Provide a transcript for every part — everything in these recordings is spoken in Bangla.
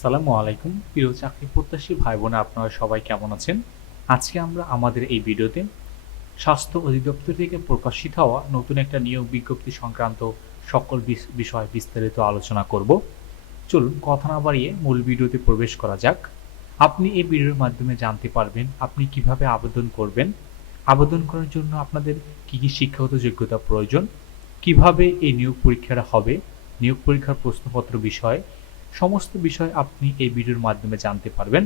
আসসালামু আলাইকুম। প্রিয় চাকরি প্রত্যাশী ভাই বোনা আপনারা সবাই কেমন আছেন? আজকে আমরা আমাদের এই ভিডিওতে স্বাস্থ্য অধিদপ্তর থেকে প্রকাশিত হওয়া নতুন একটা নিয়োগ বিজ্ঞপ্তি সংক্রান্ত সকল বিষ- বিষয় বিস্তারিত আলোচনা করব। চলুন কথা না বাড়িয়ে মূল ভিডিওতে প্রবেশ করা যাক। আপনি এই ভিডিওর মাধ্যমে জানতে পারবেন আপনি কীভাবে আবেদন করবেন। আবেদন করার জন্য আপনাদের কি কি শিক্ষাগত যোগ্যতা প্রয়োজন? কীভাবে এই নিয়োগ পরীক্ষাটা হবে? নিয়োগ পরীক্ষার প্রশ্নপত্র বিষয়ে সমস্ত বিষয় আপনি এই ভিডিওর মাধ্যমে জানতে পারবেন।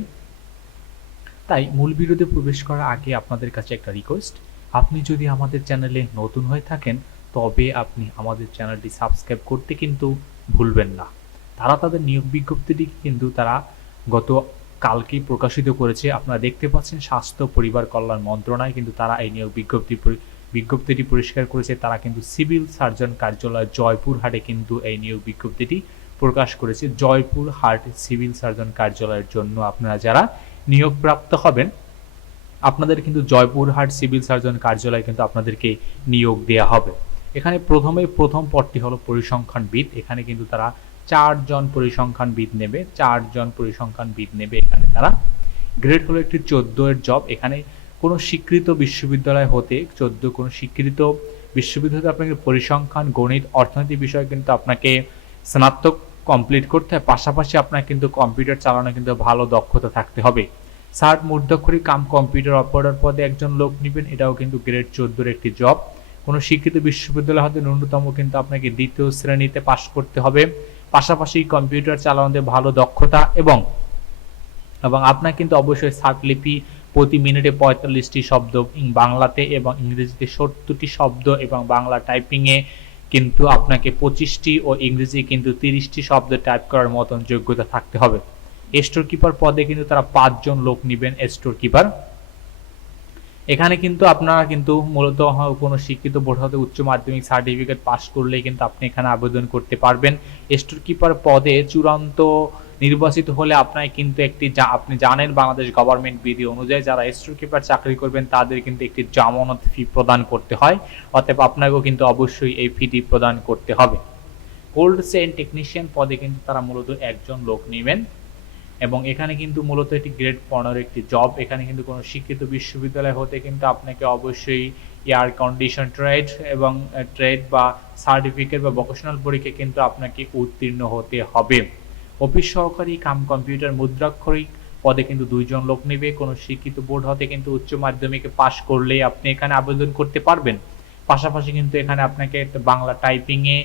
তাই মূল ভিডিওতে প্রবেশ করার আগে আপনাদের কাছে একটা রিকোয়েস্ট আপনি যদি আমাদের চ্যানেলে নতুন হয়ে থাকেন, তবে আপনি আমাদের চ্যানেলটি সাবস্ক্রাইব করতে কিন্তু ভুলবেন না। তারা তাদের নিয়োগ বিজ্ঞপ্তিটি কিন্তু তারা গত কালকেই প্রকাশিত করেছে। আপনারা দেখতে পাচ্ছেন স্বাস্থ্য, পরিবার কল্যাণ মন্ত্রণালয় কিন্তু তারা এই নিয়োগ বিজ্ঞপ্তি বিজ্ঞপ্তিটি পরিষ্কার করেছে। তারা কিন্তু সিভিল সার্জন কার্যালয় জয়পুরহাটে কিন্তু এই নিয়োগ বিজ্ঞপ্তিটি প্রকাশ করেছে জয়পুর হাট সিভিল সার্জন কার্যালয়ের জন্য। আপনারা যারা নিয়োগপ্রাপ্ত হবেন, আপনাদের কিন্তু জয়পুরহাট সিভিল সার্জন কার্যালয় কিন্তু আপনাদেরকে নিয়োগ দেয়া হবে। এখানে প্রথমে প্রথম পদটি হলো পরিসংখ্যানবিদ। এখানে কিন্তু তারা চারজন পরিসংখ্যানবিদ নেবে, চারজন পরিসংখ্যানবিদ নেবে এখানে তারা। গ্রেড হলো একটি চোদ্দ এর জব। এখানে কোনো স্বীকৃত বিশ্ববিদ্যালয় হতে, চোদ্দ কোনো স্বীকৃত বিশ্ববিদ্যালয় আপনাকে পরিসংখ্যান, গণিত, অর্থনীতি বিষয়ে কিন্তু আপনাকে স্নাতক কমপ্লিট করতে হয়। পাশাপাশি আপনার কিন্তু কম্পিউটার চালানো কিন্তু ভালো দক্ষতা থাকতে হবে। সার্ট মূর্ধক্ষরী কাম কম্পিউটার অপারেটর পদে একজন লোক নেবেন, এটাও কিন্তু গ্রেড চোদ্দোর একটি জব কোনো শিক্ষিত বিশ্ববিদ্যালয় হতে ন্যূনতম কিন্তু আপনাকে দ্বিতীয় শ্রেণীতে পাশ করতে হবে। পাশাপাশি কম্পিউটার চালানোতে ভালো দক্ষতা এবং এবং আপনার কিন্তু অবশ্যই লিপি প্রতি মিনিটে পঁয়তাল্লিশটি শব্দ বাংলাতে এবং ইংরেজিতে সত্তরটি শব্দ এবং বাংলা টাইপিংয়ে কিন্তু আপনাকে পঁচিশটি ও ইংরেজি কিন্তু তিরিশটি শব্দ টাইপ করার মতন যোগ্যতা থাকতে হবে। স্টোর কিপার পদে কিন্তু তারা পাঁচজন লোক নেবেন স্টোর কিপার এখানে কিন্তু আপনারা কিন্তু মূলত কোনো শিক্ষিত বোর্ড হতে উচ্চ মাধ্যমিক সার্টিফিকেট পাস করলেই কিন্তু আপনি এখানে আবেদন করতে পারবেন। স্টোর কিপার পদে চূড়ান্ত নির্বাচিত হলে আপনার কিন্তু একটি আপনি জানেন বাংলাদেশ গভর্নমেন্ট বিধি অনুযায়ী যারা স্টোর কিপার চাকরি করবেন তাদের কিন্তু একটি জামানত ফি প্রদান করতে হয়। অতএব আপনাকেও কিন্তু অবশ্যই এই ফিটি প্রদান করতে হবে। কোল্ড চেইন টেকনিশিয়ান পদে কিন্তু তারা মূলত একজন লোক নেবেন। এবং এখানে কিন্তু মূলত একটি গ্রেড পনেরো একটি জব এখানে কিন্তু কোনো শিক্ষিত বিশ্ববিদ্যালয় হতে কিন্তু আপনাকে অবশ্যই এয়ার কন্ডিশন ট্রেড এবং ট্রেড বা সার্টিফিকেট বা ভোকেশনাল পরীক্ষা কিন্তু আপনাকে উত্তীর্ণ হতে হবে। অফিস সহকারী কাম কম্পিউটার মুদ্রাক্ষরিক পদে কিন্তু দুইজন লোক নেবে। কোনো শিক্ষিত বোর্ড হতে কিন্তু উচ্চ মাধ্যমিকে পাশ করলেই আপনি এখানে আবেদন করতে পারবেন। পাশাপাশি কিন্তু এখানে আপনাকে বাংলা টাইপিংয়ে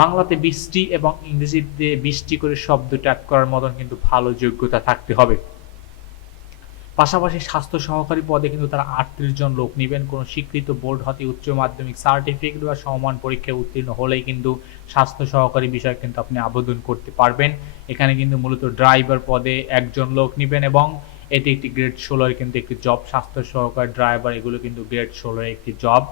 বাংলাতে বিশটি এবং ইংরেজিতে বিশটি করে শব্দ টাইপ করার মতন কিন্তু ভালো যোগ্যতা থাকতে হবে। পাশাপাশি স্বাস্থ্য সহকারী পদে কিন্তু তারা আটত্রিশ জন লোক নেবেন। কোনো স্বীকৃত বোর্ড, হতে, উচ্চ মাধ্যমিক, সার্টিফিকেট বা সমান পরীক্ষায় উত্তীর্ণ হলেই কিন্তু স্বাস্থ্য সহকারী বিষয়ে কিন্তু আপনি আবেদন করতে পারবেন। এখানে কিন্তু মূলত ড্রাইভার পদে একজন লোক নেবেন এবং এটি একটি গ্রেড ষোলোর কিন্তু একটি জব। স্বাস্থ্য সহকারী ড্রাইভার, এগুলো কিন্তু গ্রেড ষোলোর একটি জব।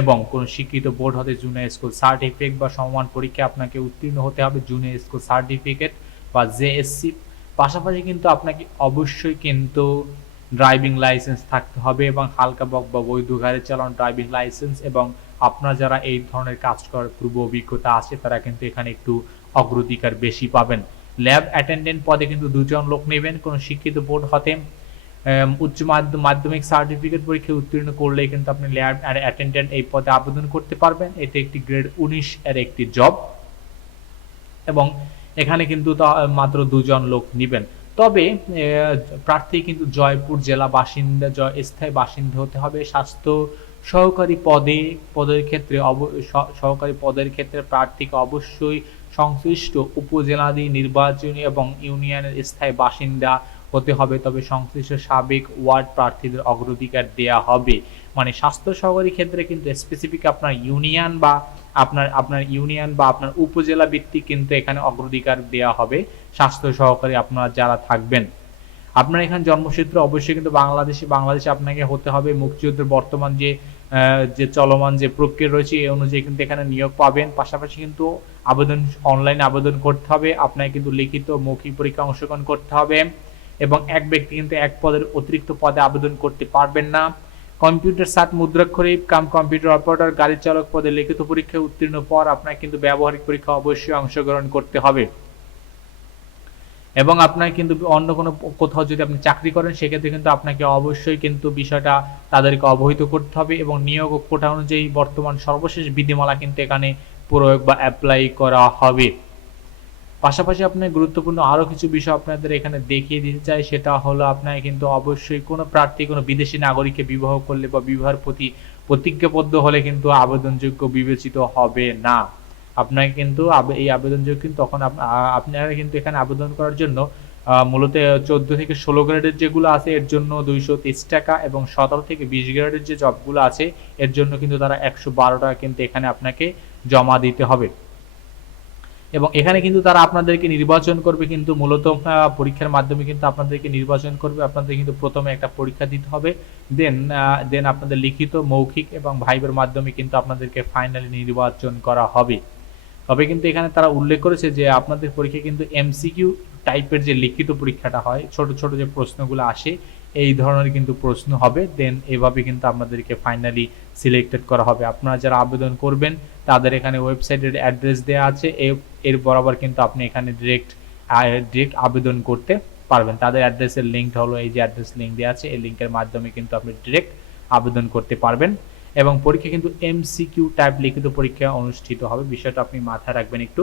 এবং কোন শিক্ষিত বোর্ড হতে জুনিয়র স্কুল সার্টিফিকেট বা সমান পরীক্ষা আপনাকে উত্তীর্ণ হতে হবে জুনিয়র স্কুল সার্টিফিকেট বা জেএসসি। পাশাপাশি কিন্তু আপনাকে অবশ্যই কিন্তু ড্রাইভিং লাইসেন্স থাকতে হবে এবং হালকা বক বা বৈধ গাড়ি চালানো ড্রাইভিং লাইসেন্স এবং আপনার যারা এই ধরনের কাজ করার পূর্ব অভিজ্ঞতা আছে, তারা কিন্তু এখানে একটু অগ্রাধিকার বেশি পাবেন। ল্যাব অ্যাটেন্ডেন্ট পদে কিন্তু দুজন লোক নেবেন, কোনো শিক্ষিত বোর্ড হতে। উচ্চ মাধ্যমিক সার্টিফিকেট পরীক্ষায় উত্তীর্ণ করলে কিন্তু আপনি ল্যাব অ্যাটেন্ডেন্ট এই পদে আবেদন করতে পারবেন। এটি একটি গ্রেড উনিশ এর একটি জব এবং এখানে কিন্তু মাত্র দুজন লোক নেবেন। তবে প্রার্থী কিন্তু জয়পুর জেলা বাসিন্দা, জয়, স্থায়ী বাসিন্দা হতে হবে। স্বাস্থ্য সহকারী পদে, পদের ক্ষেত্রে সহকারী পদের ক্ষেত্রে প্রার্থীকে অবশ্যই সংশ্লিষ্ট উপজেলাদি নির্বাচনী এবং ইউনিয়নের স্থায়ী বাসিন্দা হতে হবে, তবে সংশ্লিষ্ট সাবেক ওয়ার্ড প্রার্থীদের অগ্রাধিকার দেয়া হবে। মানে স্বাস্থ্য সহকারী ক্ষেত্রে কিন্তু স্পেসিফিক আপনার ইউনিয়ন বা আপনার আপনার ইউনিয়ন বা আপনার উপজেলা ভিত্তিক কিন্তু এখানে অগ্রাধিকার দেয়া হবে। স্বাস্থ্য সহকারী আপনারা যারা থাকবেন। আপনার এখানে জন্মসূত্র অবশ্যই কিন্তু বাংলাদেশে বাংলাদেশে আপনাকে হতে হবে। মুক্তিযুদ্ধের বর্তমান যে যে চলমান যে প্রক্রিয়া রয়েছে, এই অনুযায়ী কিন্তু এখানে নিয়োগ পাবেন। পাশাপাশি কিন্তু আবেদন অনলাইনে আবেদন করতে হবে। আপনাকে কিন্তু লিখিত মৌখিক পরীক্ষা অংশগ্রহণ করতে হবে। এবং এক ব্যক্তি কিন্তু এক পদের অতিরিক্ত পদে আবেদন করতে পারবেন না। কম্পিউটার সাত মুদ্রাক্ষরিক কাম কম্পিউটার অপারেটর, গাড়ি চালক পদে লিখিত পরীক্ষায় উত্তীর্ণ পর আপনাকে কিন্তু ব্যবহারিক পরীক্ষা অবশ্যই অংশগ্রহণ করতে হবে। এবং আপনার কিন্তু অন্য কোনো কোথাও যদি আপনি চাকরি করেন, সেক্ষেত্রে কিন্তু আপনাকে অবশ্যই কিন্তু বিষয়টা তাদেরকে অবহিত করতে হবে এবং নিয়োগ কোটা অনুযায়ী বর্তমান সর্বশেষ বিধিমালা কিন্তু এখানে প্রয়োগ বা অ্যাপ্লাই করা হবে। পাশাপাশি আপনার গুরুত্বপূর্ণ আরও কিছু বিষয় আপনাদের এখানে দেখিয়ে দিতে চাই, সেটা হলো আপনার কিন্তু অবশ্যই কোনো প্রার্থী, কোনো বিদেশি নাগরিককে বিবাহ করলে বা বিবাহের প্রতি প্রতিজ্ঞাবদ্ধ হলে কিন্তু আবেদনযোগ্য বিবেচিত হবে না। আপনাকে কিন্তু এই আবেদনযোগ্য কিন্তু তখন আপ- আপনারা কিন্তু এখানে আবেদন করার জন্য মূলত চোদ্দ থেকে ষোলো গ্রেডের যেগুলো আছে এর জন্য দুইশো তেইশ টাকা এবং সতেরো থেকে বিশ গ্রেডের যে জবগুলো আছে, এর জন্য কিন্তু তারা একশো বারো টাকা কিন্তু এখানে আপনাকে জমা দিতে হবে। এবং এখানে কিন্তু তারা আপনাদেরকে নির্বাচন করবে কিন্তু মূলত পরীক্ষার মাধ্যমে কিন্তু আপনাদেরকে নির্বাচন করবে। আপনাদের কিন্তু প্রথমে একটা পরীক্ষা দিতে হবে। দেন দেন আপনাদের লিখিত, মৌখিক এবং ভাইবের মাধ্যমে কিন্তু আপনাদেরকে ফাইনালি নির্বাচন করা হবে। তবে কিন্তু এখানে তারা উল্লেখ করেছে যে আপনাদের পরীক্ষা কিন্তু এমসিকিউ টাইপের যে লিখিত পরীক্ষাটা হয়, ছোট ছোট যে প্রশ্নগুলো আসে এই ধরনের কিন্তু প্রশ্ন হবে। দেন এভাবে কিন্তু আপনাদেরকে ফাইনালি সিলেক্টেড করা হবে। আপনারা যারা আবেদন করবেন, তাদের এখানে ওয়েবসাইটের অ্যাড্রেস দেওয়া আছে। এর বরাবর কিন্তু আপনি এখানে ডিরেক্ট ডিরেক্ট আবেদন করতে পারবেন। তাদের অ্যাড্রেসের লিঙ্কটা হলো এই যে অ্যাড্রেস লিঙ্ক দেওয়া আছে। এই লিঙ্কের মাধ্যমে কিন্তু আপনি ডিরেক্ট আবেদন করতে পারবেন। এবং পরীক্ষা কিন্তু এমসিকিউ টাইপ লিখিত পরীক্ষা অনুষ্ঠিত হবে। বিষয়টা আপনি মাথায় রাখবেন একটু।